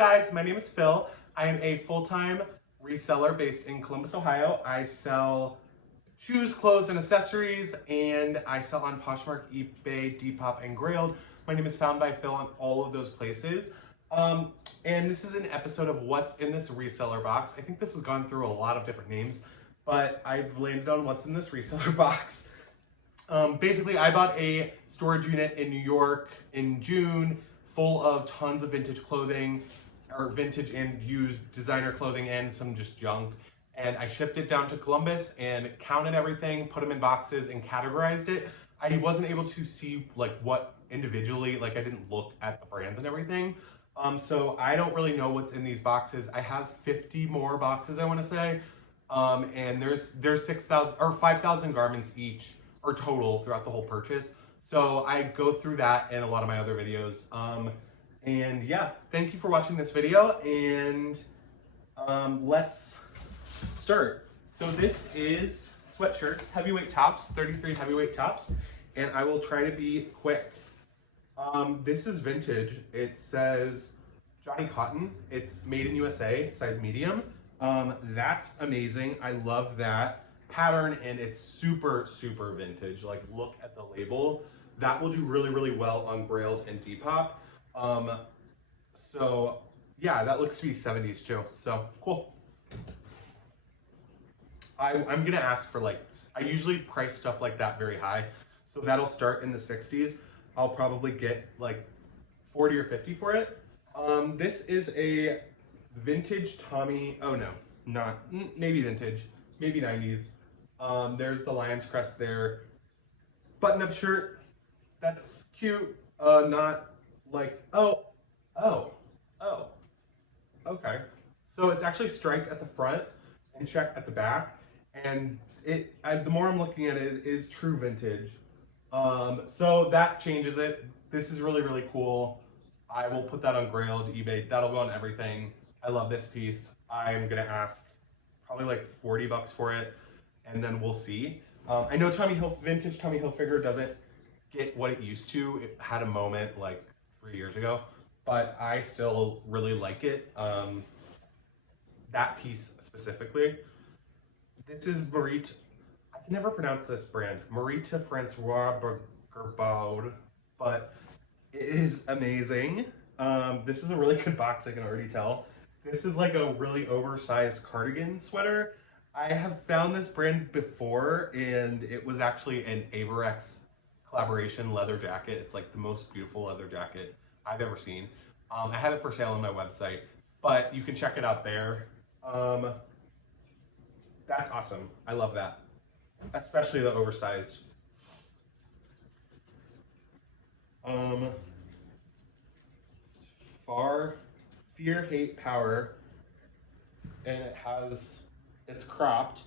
guys, my name is Phil. I am a full-time reseller based in Columbus, Ohio. I sell shoes, clothes, and accessories, and I sell on Poshmark, eBay, Depop, and Grailed. My name is Found by Phil on all of those places. And this is an episode of what's in this reseller box. I think this has gone through a lot of different names, but I've landed on what's in this reseller box. Basically, I bought a storage unit in New York in June, full of tons of vintage clothing, or vintage and used designer clothing and some just junk. And I shipped it down to Columbus and counted everything, put them in boxes and categorized it. I wasn't able to see like what individually, like I didn't look at the brands and everything. So I don't really know what's in these boxes. I have 50 more boxes, I want to say. And there's 6,000 or 5,000 garments each or total throughout the whole purchase. So I go through that in a lot of my other videos. And yeah, thank you for watching this video, and let's start. So this is Sweatshirts, heavyweight tops, 33 heavyweight tops, and I will try to be quick. This is vintage. It says Johnny Cotton. It's made in USA, size medium. That's amazing. I love that pattern, and it's super, super vintage. Like, look at the label. That will do really, really well on Grailed and Depop. So yeah, that looks to be 70s too. So cool. I'm gonna ask for like, I usually price stuff like that very high. So that'll start in the 60s. I'll probably get like 40 or 50 for it. This is a vintage Tommy, oh no, not, maybe vintage, maybe 90s. There's the lion's crest there. Button-up shirt, that's cute. Not like, oh, okay. So it's actually striped at the front and checked at the back. And the more I'm looking at it, it is true vintage. So that changes it. This is really, really cool. I will put that on Grailed, eBay. That'll go on everything. I love this piece. I'm gonna ask probably like 40 bucks for it, and then we'll see. I know vintage Tommy Hilfiger doesn't get what it used to. It had a moment like 3 years ago, but I still really like it. That piece specifically. This is Marithe. I can never pronounce this brand. Marithe Francois Girbaud, but it is amazing. This is a really good box, I can already tell. This is like a really oversized cardigan sweater. I have found this brand before, and it was actually an Averex collaboration leather jacket. It's like the most beautiful leather jacket I've ever seen. I have it for sale on my website, but you can check it out there. That's awesome. I love that, especially the oversized. Fear, Hate, Power, and it's cropped,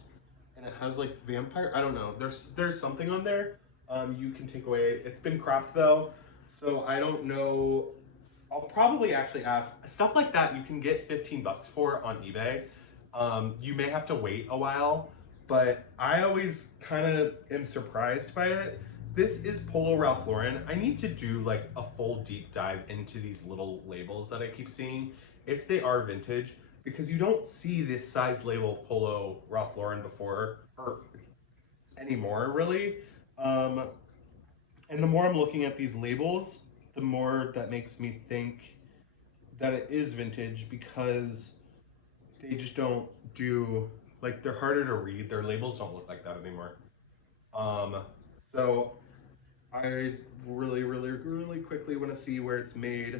and it has like vampire, I don't know, there's something on there you can take away. It's been cropped though, so I don't know. I'll probably actually ask. Stuff like that you can get 15 bucks for on eBay. You may have to wait a while, but I always kind of am surprised by it. This is Polo Ralph Lauren. I need to do like a full deep dive into these little labels that I keep seeing, if they are vintage, because you don't see this size label Polo Ralph Lauren before, or anymore really. And the more I'm looking at these labels, the more that makes me think that it is vintage, because they just don't do, like, they're harder to read. Their labels don't look like that anymore. So I really, really, really quickly want to see where it's made,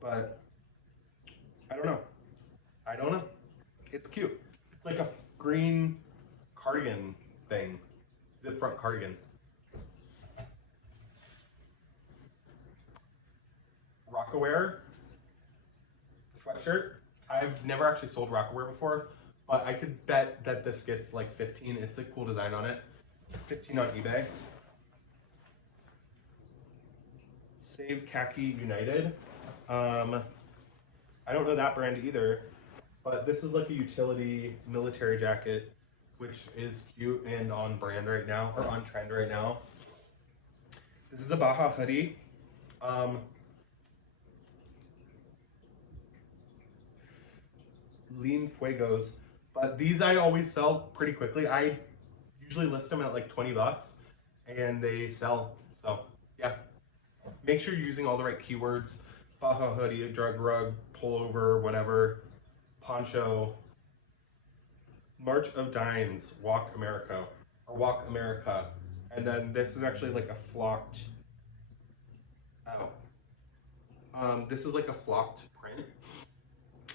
but I don't know. It's cute. It's like a green cardigan thing, zip front cardigan. Rockaware sweatshirt. I've never actually sold Rockaware before, but I could bet that this gets like 15. It's a cool design on it. 15 on eBay. Save Khaki United. I don't know that brand either, but this is like a utility military jacket, which is cute and on brand right now, or on trend right now. This is a Baja Hoodie. Lean Fuegos, but these I always sell pretty quickly. I usually list them at like 20 bucks and they sell. So yeah, make sure you're using all the right keywords. Baja Hoodie, drug rug, pullover, whatever, poncho, March of Dimes, Walk America, or Walk America. And then this is actually like a flocked, this is like a flocked print.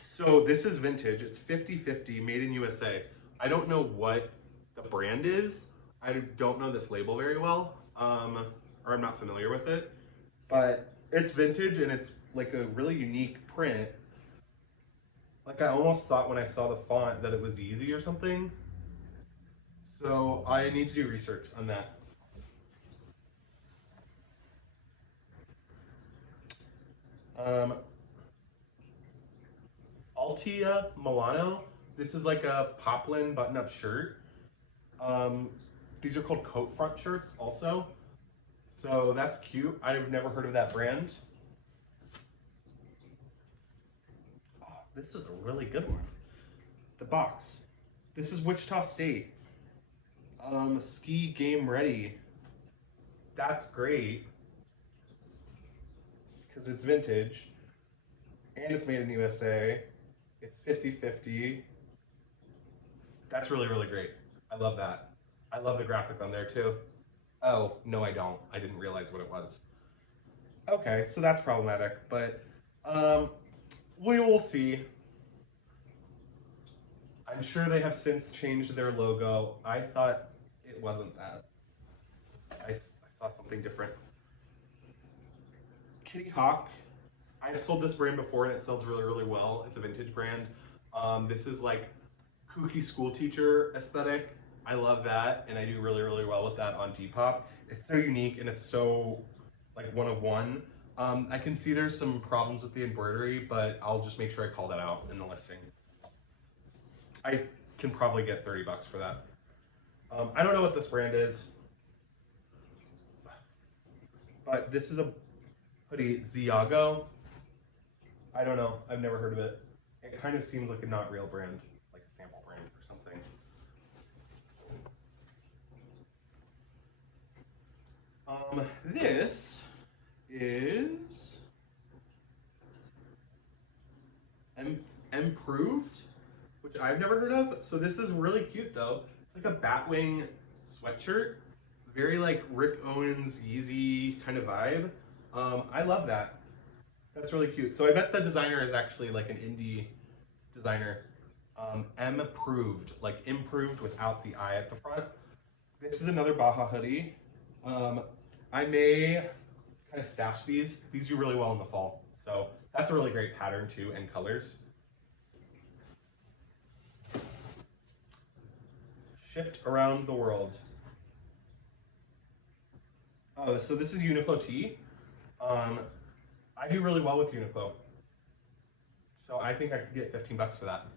So this is vintage, it's 50/50, made in USA. I don't know what the brand is. I don't know this label very well, or I'm not familiar with it, but it's vintage and it's like a really unique print. Like I almost thought when I saw the font that it was Yeezy or something. So I need to do research on that. Altia Milano. This is like a poplin button-up shirt. These are called coat front shirts also. So that's cute. I've never heard of that brand. Oh, this is a really good one. The box. This is Wichita State. Ski game ready. That's great because it's vintage and it's made in USA. It's 50/50. That's really, really great. I love that. I love the graphic on there too. Oh, no, I don't. I didn't realize what it was. Okay, so that's problematic, but we will see. I'm sure they have since changed their logo. I thought it wasn't that. I saw something different. Kitty Hawk. I've sold this brand before and it sells really, really well. It's a vintage brand. This is like kooky school teacher aesthetic. I love that and I do really, really well with that on Depop. It's so unique and it's so like one of one. I can see there's some problems with the embroidery, but I'll just make sure I call that out in the listing. I can probably get 30 bucks for that. I don't know what this brand is, but this is a hoodie, Ziago. I don't know, I've never heard of it. It kind of seems like a not real brand, like a sample brand or something. This is Improved, which I've never heard of. So this is really cute though. It's like a Batwing sweatshirt, very like Rick Owens Yeezy kind of vibe. I love that. That's really cute. So I bet the designer is actually like an indie designer. Improved, like improved without the I at the front. This is another Baja hoodie. I may kind of stash these. These do really well in the fall. So that's a really great pattern too, and colors. Shipped around the world. Oh, so this is Uniqlo T. I do really well with Uniqlo. So I think I could get 15 bucks for that.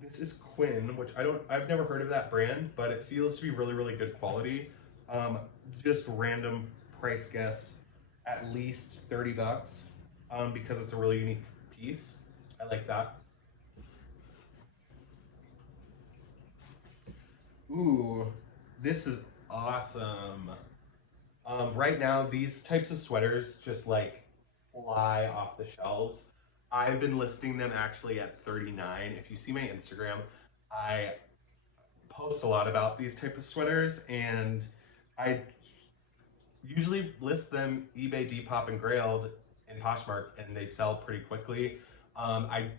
This is Quinn, which I've never heard of that brand, but it feels to be really, really good quality. Just random price guess, at least 30 bucks, because it's a really unique piece. I like that. Ooh, this is awesome. Right now, these types of sweaters just like fly off the shelves. I've been listing them actually at 39. If you see my Instagram, I post a lot about these type of sweaters and I usually list them eBay, Depop, and Grailed in Poshmark and they sell pretty quickly. I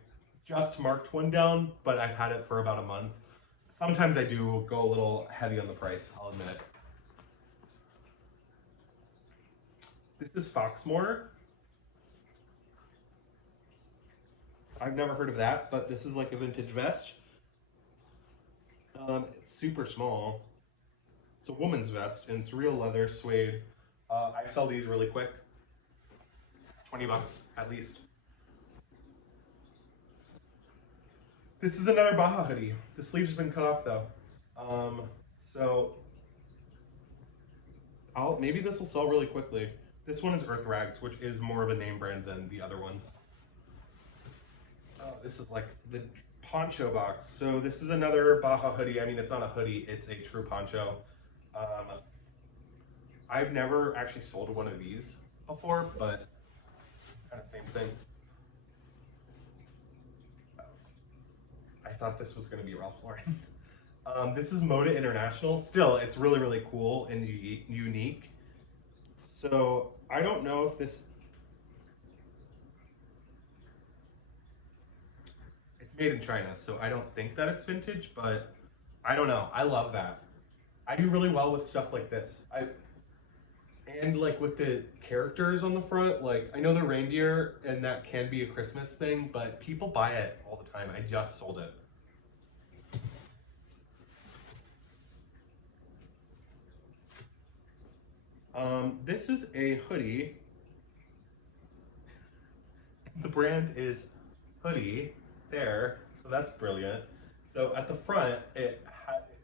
just marked one down, but I've had it for about a month. Sometimes I do go a little heavy on the price, I'll admit it. This is Foxmore. I've never heard of that, but this is like a vintage vest. It's super small. It's a woman's vest and it's real leather suede. I sell these really quick. 20 bucks at least. This is another Baja hoodie. The sleeve's been cut off though. So maybe this will sell really quickly. This one is Earth Rags, which is more of a name brand than the other ones. Oh, this is like the poncho box. So this is another Baja hoodie. I mean, it's not a hoodie, it's a true poncho. I've never actually sold one of these before, but kind of same thing. I thought this was going to be Ralph Lauren. This is Moda International. Still, it's really, really cool and unique. So I don't know if this, it's made in China, so I don't think that it's vintage, but I don't know. I love that. I do really well with stuff like this. And like with the characters on the front, like I know the reindeer and that can be a Christmas thing, but people buy it all the time. I just sold it. This is a hoodie. The brand is Hoodie there, so that's brilliant. So at the front, it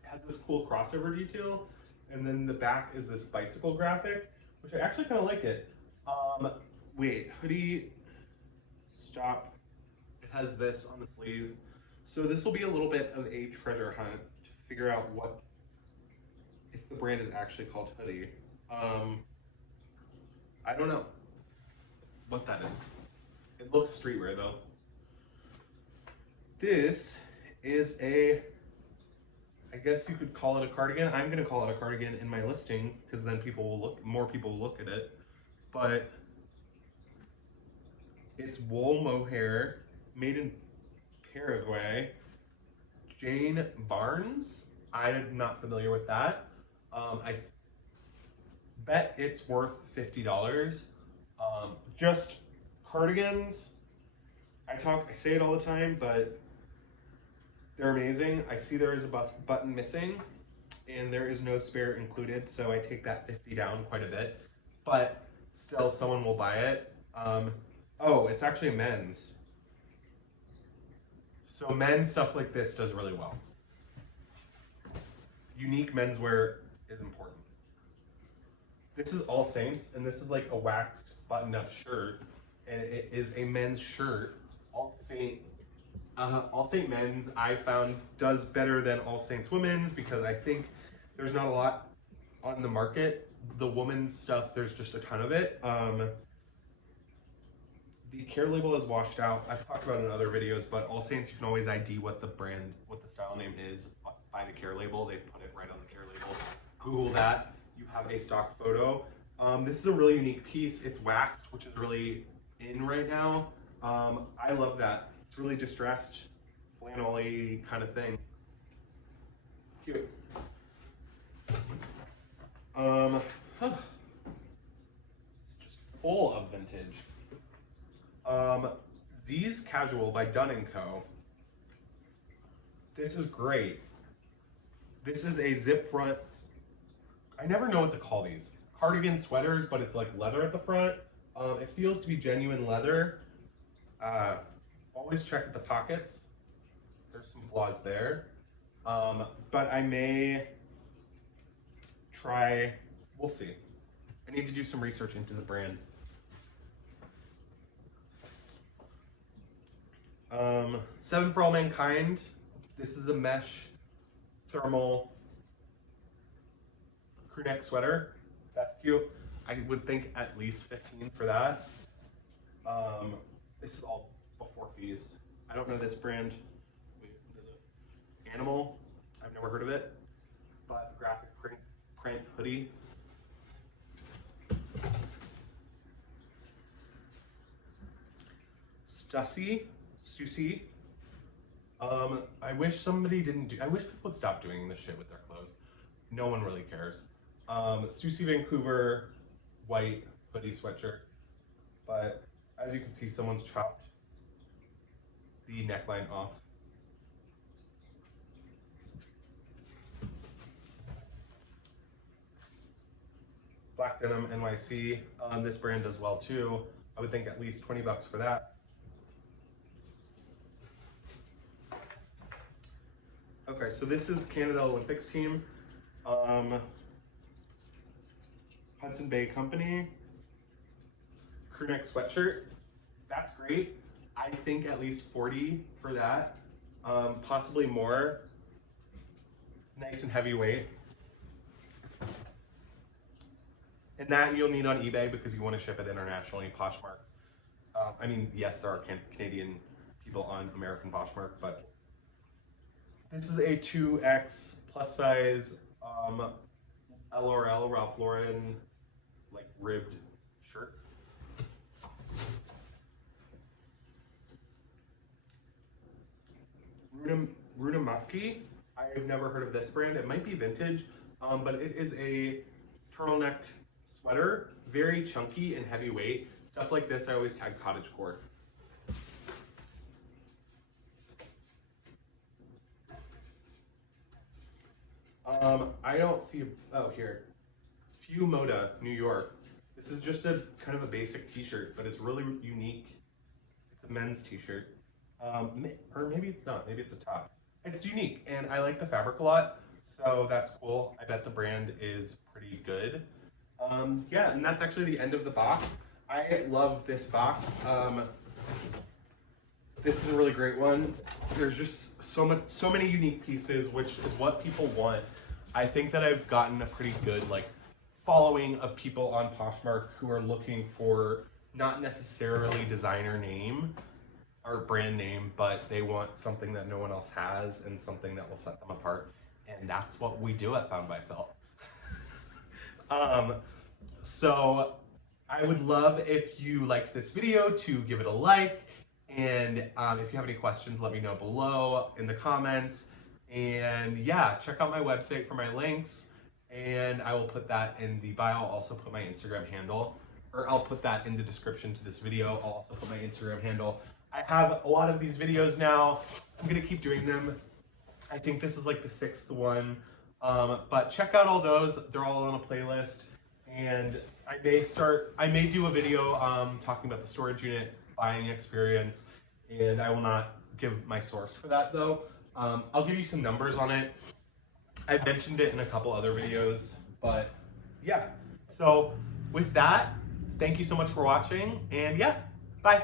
has this cool crossover detail, and then the back is this bicycle graphic, which I actually kind of like it. Wait, hoodie, stop. It has this on the sleeve. So this will be a little bit of a treasure hunt to figure out if the brand is actually called Hoodie. I don't know what that is. It looks streetwear though. This is I guess you could call it a cardigan. I'm gonna call it a cardigan in my listing because then more people will look at it. But it's wool mohair made in Paraguay. Jane Barnes. I'm not familiar with that. I bet it's worth $50. Just cardigans. I say it all the time, but they're amazing. I see there is a button missing and there is no spare included, so I take that 50 down quite a bit, but still someone will buy it. Oh, it's actually a men's. So men's stuff like this does really well. Unique menswear is important. This is Allsaints, and this is like a waxed button-up shirt, and it is a men's shirt. Allsaint men's I found does better than Allsaints women's because I think there's not a lot on the market. The women's stuff, there's just a ton of it. The care label is washed out. I've talked about it in other videos, but Allsaints, you can always ID what the brand, what the style name is by the care label. They put it right on the care label. Google that. You have a stock photo. This is a really unique piece. It's waxed, which is really in right now. I love that. It's really distressed, flannel-y kind of thing. Cute. It's just full of vintage. Z's Casual by Dunn & Co. This is great. This is a zip front. I never know what to call these. Cardigan sweaters, but it's like leather at the front. It feels to be genuine leather. Always check at the pockets. There's some flaws there. But I may try, we'll see. I need to do some research into the brand. Seven for All Mankind. This is a mesh thermal crew neck sweater. That's cute. I would think at least 15 for that. This is all before fees. I don't know this brand. Wait, what is it? Animal. I've never heard of it. But graphic print hoodie. Stussy. I wish somebody didn't do, I wish people would stop doing this shit with their clothes. No one really cares. Stussy Vancouver white hoodie sweatshirt. But as you can see, someone's chopped the neckline off. Black Denim NYC. This brand does well too. I would think at least 20 bucks for that. Okay, so this is Canada Olympics team. Hudson Bay Company. crew neck sweatshirt. That's great. I think at least 40 for that, possibly more. Nice and heavyweight. And that you'll need on eBay because you want to ship it internationally. Poshmark. I mean, yes, there are Canadian people on American Poshmark, but this is a 2X plus size LRL Ralph Lauren like ribbed shirt. Runamaki. I have never heard of this brand. It might be vintage, but it is a turtleneck sweater, very chunky and heavyweight. Stuff like this I always tag cottagecore. I don't see, oh here, Few Moda, New York. This is just a kind of a basic t-shirt, but it's really unique. It's a men's t-shirt. Or maybe it's not, maybe it's a top. It's unique and I like the fabric a lot, so that's cool. I bet the brand is pretty good. Yeah, and that's actually the end of the box. I love this box. This is a really great one. There's just so many unique pieces, which is what people want. I think that I've gotten a pretty good like following of people on Poshmark who are looking for not necessarily designer name or brand name, but they want something that no one else has and something that will set them apart. And that's what we do at Found by Felt. So I would love if you liked this video to give it a like. And if you have any questions, let me know below in the comments. And yeah, check out my website for my links. And I will put that in the bio. I'll also put my Instagram handle, or I'll put that in the description to this video. I'll also put my Instagram handle. I have a lot of these videos now. I'm gonna keep doing them. I think this is like the 6th one. But check out all those. They're all on a playlist. And I may do a video talking about the storage unit buying experience. And I will not give my source for that though. I'll give you some numbers on it. I've mentioned it in a couple other videos, but yeah. So with that, thank you so much for watching, and yeah, bye.